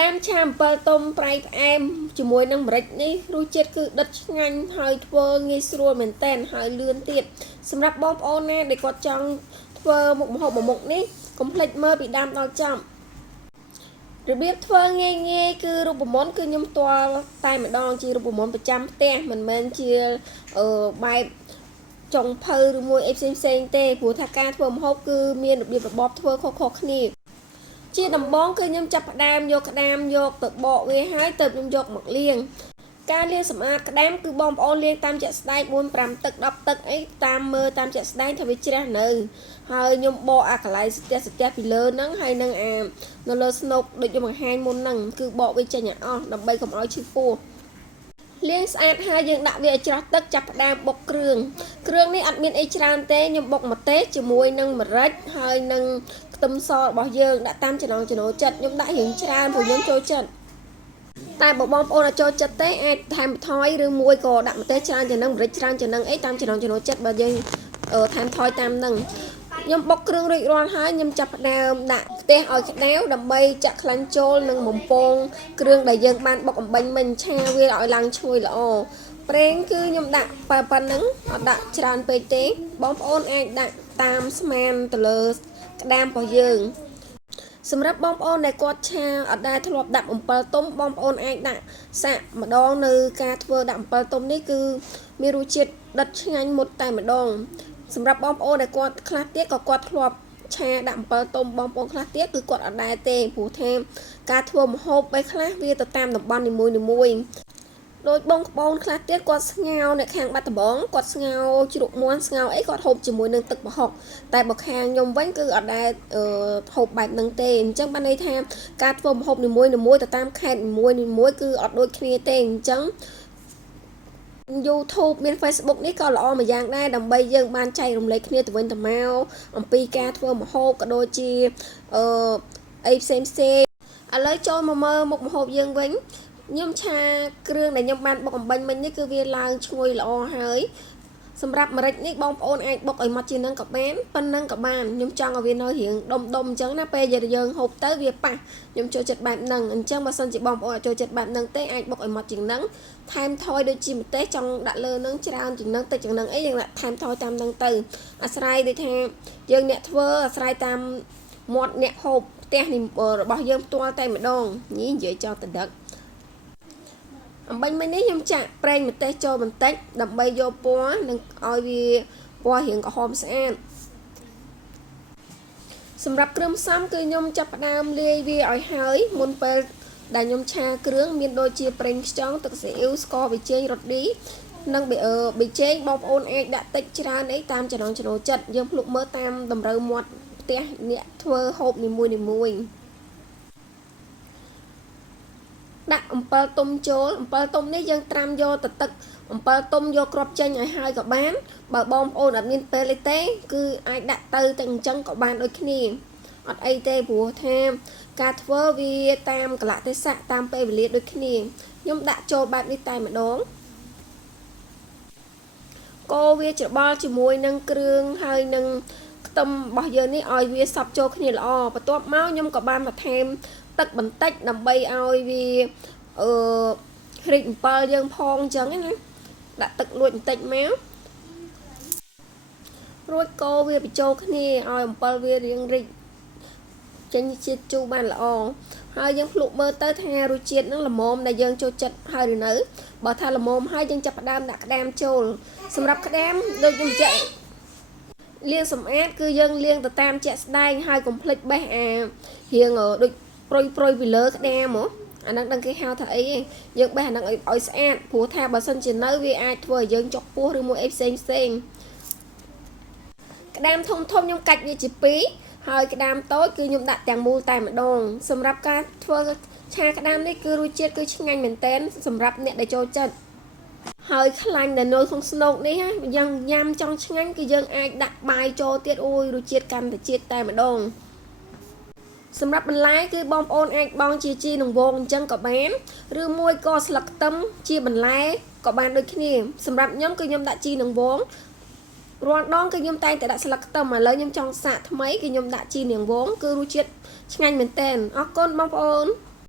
ដាមឆាអំពិលទុំប្រៃផ្អែមជាមួយនឹងម្រេចនេះរសជាតិគឺដិតឆ្ងាញ់ហើយធ្វើងាយស្រួលមែនតើហើយលឿនទៀតសម្រាប់បងប្អូនណាដែលគាត់ចង់ធ្វើមុខម្ហូបមួយមុខនេះកុំភ្លេចមើលពីដើមដល់ចប់របៀបធ្វើងាយគឺរូបមន្តគឺខ្ញុំផ្ទាល់តែម្ដងជារូបមន្តប្រចាំផ្ទះមិនមែនជាបែបចុងភៅឬមួយអីផ្សេងទេព្រោះថាការធ្វើម្ហូបគឺមានរបៀបរបបធ្វើខុសៗគ្នាជាដំបូងគឺខ្ញុំចាប់ផ្ដើមយកក្តាមយកទៅបកវាហើយទៅខ្ញុំយកមកលាងការលាងសម្អាតក្តាមគឺបងប្អូនលាងតាមជាក់ស្ដែង 4-5 ទឹក10ទឹកអីតាមមើលតាមជាក់ស្ដែងថាវាជ្រះនៅហើយខ្ញុំបកអាកន្លែងស្ទះពីលើហ្នឹងហើយនឹងអានៅលើស្នូកដូចខ្ញុំបង្ហាញមុនហ្នឹងគឺបកវាចេញឲ្យអស់ដើម្បីកុំឲ្យឈឺពោះលាងស្អាតហើយយើងដាក់វាឲ្យច្រោះទឹកចាប់ផ្ដើមបុកគ្រឿងនេះអត់មានអីច្រើនទេខ្ញុំបុកម្ទេសជាមួយនឹងម្រេចហើយនឹងខ្ទឹមសរបស់យើងដាក់តាមចំណង់ចំណូលចិត្តខ្ញុំដាក់រៀងច្រើនព្រោះខ្ញុំចូលចិត្តតែបើបងប្អូនអត់ចូលចិត្តទេអាចថែមបន្ថយឬមួយក៏ដាក់ម្ទេសច្រើនជាងនឹងម្រេចច្រើនជាងនឹងអីតាមចំណង់ចំណូលចិត្តបើយើងថែមថយតាមនឹងខ្ញុំបុកគ្រឿងរួចរាល់ហើយខ្ញុំចាប់ផ្ដើមដាក់ខ្ទះឲ្យក្តៅដើម្បីចាក់ខ្លាញ់ចូលនឹងបំពងគ្រឿងដែលយើងបានបុកអំបញ្ញមិញឆាវាឲ្យឡើងឈ្ងុយល្អប្រេងគឺខ្ញុំដាក់ប៉ុណ្ណឹងអត់ដាក់ច្រើនពេកទេបងប្អូនអាចដាក់តាមស្មានទៅលើក្តាមរបស់យើងសម្រាប់បងប្អូនដែលគាត់ឆាអត់ដែលធ្លាប់ដាក់អំពិលទុំបងប្អូនអាចដាក់សាក់ម្ដងនៅការធ្វើដាក់អំពិលទុំនេះគឺមានរសជាតិដិតឆ្ងាញ់មុតតែម្ដងសម្រាប់បងប្អូនដែលគាត់ខ្លះទៀតក៏គាត់ធ្លាប់ឆាដាក់អំពិលទុំបងប្អូនខ្លះទៀតគឺគាត់អត់ដែរទេព្រោះថាការធ្វើម្ហូបបែបខ្លះវាទៅតាមតំបន់នីមួយដូចបងប្អូនខ្លះទៀតគាត់ស្ងោរនៅខាងបាត់ដំបងគាត់ស្ងោរជ្រក់មាន់ស្ងោរអីគាត់ហូបជាមួយនឹងទឹកប្រហុកតែបើខាងខ្ញុំវិញគឺអត់ដែលហូបបែបហ្នឹងទេអញ្ចឹងបានន័យថាការធ្វើម្ហូបនីមួយទៅតាមខេត្តនីមួយគឺអត់ដូចគ្នាទេអញ្ចឹង YouTube មាន Facebook នេះក៏ល្អមួយយ៉ាងដែរដើម្បីយើងបានចែករំលែកគ្នាទៅវិញទៅមកអំពីការធ្វើម្ហូបក៏ដូចជាអីផ្សេងឥឡូវចូលមកមើលមុខម្ហូបយើងវិញខ្ញុំឆាគ្រឿងដែលខ្ញុំបានបុកអំបញ្ញមិញនេះគឺវាឡើងឈ្ងុយល្អហើយសម្រាប់ម្រេចនេះបងប្អូនអាចបុកឲ្យម៉ត់ជាងនឹងក៏បានប៉ុណ្ណឹងក៏បានខ្ញុំចង់ឲ្យវានៅរៀងដុំអញ្ចឹងណាពេលយើងហូបទៅវាប៉ះខ្ញុំចូលចិត្តបែបហ្នឹងអញ្ចឹងបើសិនជាបងប្អូនចូលចិត្តបែបហ្នឹងទេអាចបុកឲ្យម៉ត់ជាងហ្នឹងថែមថយដូចជាម្ទេសចង់ដាក់លើហ្នឹងច្រើនជាងហ្នឹងតិចជាងហ្នឹងអីយើងដាក់ថែមថយតាមហ្នឹងទៅអាស្រ័យដូចថាយើងអ្នកធ្វើអាស្រ័យតាមមាត់អ្នកហូបផ្ទះនេះរបស់យើងផ្ទាល់តែម្ដងនេះនិយាយចោលតដឹកអំបញ្ញមិញនេះខ្ញុំចាក់ប្រេងម្ទេសចូលបន្តិចដើម្បីយកពណ៌និងឲ្យវាពណ៌រាងក្រហមស្អាតសម្រាប់គ្រឿងផ្សំគឺខ្ញុំចាប់ផ្ដើមលាយវាឲ្យហើយមុនពេលដែលខ្ញុំឆាគ្រឿងមានដូចជាប្រេងខ្យងទឹកស៊ីអ៊ីវស្ករប៊ីចេងរ៉ូឌីនិងប៊ីចេងបងប្អូនអាចដាក់តិចច្រើនអីតាមចំណង់ចំណូលចិត្តយើងភ្លុកមើលតាមតម្រូវមាត់ផ្ទះអ្នកធ្វើហូបនីមួយដាក់អំពិលទុំចូលអំពិលទុំនេះយើងត្រាំយកទៅទឹកអំពិលទុំយកគ្រាប់ចេញឲ្យហើយក៏បានបើបងប្អូនអត់មានពេលអីទេគឺអាចដាក់ទៅតែអញ្ចឹងក៏បានដូចគ្នាអត់អីទេព្រោះថាការធ្វើវាតាមកលៈទេសៈតាមពេលវេលាដូចគ្នាខ្ញុំដាក់ចូលបែបនេះតែម្ដងកូរវាច្របល់ជាមួយនឹងគ្រឿងហើយនឹងខ្ទឹមរបស់យើងនេះឲ្យវាសព្វចូលគ្នាល្អបន្ទាប់មកខ្ញុំក៏បានបន្ថែមទឹកបន្តិចដើម្បីឲ្យវារីកអំពិលយើងផងអញ្ចឹងណាដាក់ទឹកលួចបន្តិចមករួចកូរវាបញ្ចូលគ្នាឲ្យអំពិលវារៀងរីកចេញជាតិជូរបានល្អហើយយើងភ្លក់មើលទៅថារសជាតិនឹងល្មមដែលយើងចូលចិត្តហើយឬនៅបើថាល្មមហើយយើងចាប់ផ្ដើមដាក់ក្តាមចូលសម្រាប់ក្តាមដូចខ្ញុំចាក់លាងសម្អាតគឺយើងលាងទៅតាមជាក់ស្ដែងហើយកុំភ្លេចបេះអារៀងដូចប្រុយពីលើក្តាមហ៎អាហ្នឹងដឹងគេហៅថាអីយើងបេះអាហ្នឹងឲ្យស្អាតព្រោះថាបើសិនជានៅវាអាចធ្វើឲ្យយើងចុកពោះឬមួយអីផ្សេងក្តាមធំខ្ញុំកាច់វាជាពីរហើយក្តាមតូចគឺខ្ញុំដាក់ទាំងមូលតែម្ដងសម្រាប់ការធ្វើឆាក្តាមនេះគឺរសជាតិគឺឆ្ងាញ់មែនតែនសម្រាប់អ្នកដែលចូលចិត្តហើយខ្លាញ់ដែលនៅក្នុងស្នូកនេះយ៉ាងញ៉ាំចង់ឆ្ងាញ់គឺយើងអាចដាក់បាយចូលទៀតអូយរសជាតិកាន់តែជាតិតែម្ដងសម្រាប់បន្លែគឺបងប្អូនអាចបង់ជាជីនឹងវងអញ្ចឹងក៏បានឬមួយក៏ស្លឹកខ្ទឹមជាបន្លែក៏បានដូចគ្នាសម្រាប់ខ្ញុំគឺខ្ញុំដាក់ជីនឹងវងរាល់ដងគឺខ្ញុំតែងតែដាក់ស្លឹកខ្ទឹមឥឡូវខ្ញុំចង់សាកថ្មីគឺខ្ញុំដាក់ជីនាងវងគឺរសជាតិឆ្ងាញ់មែនតើអរគុណបងប្អូន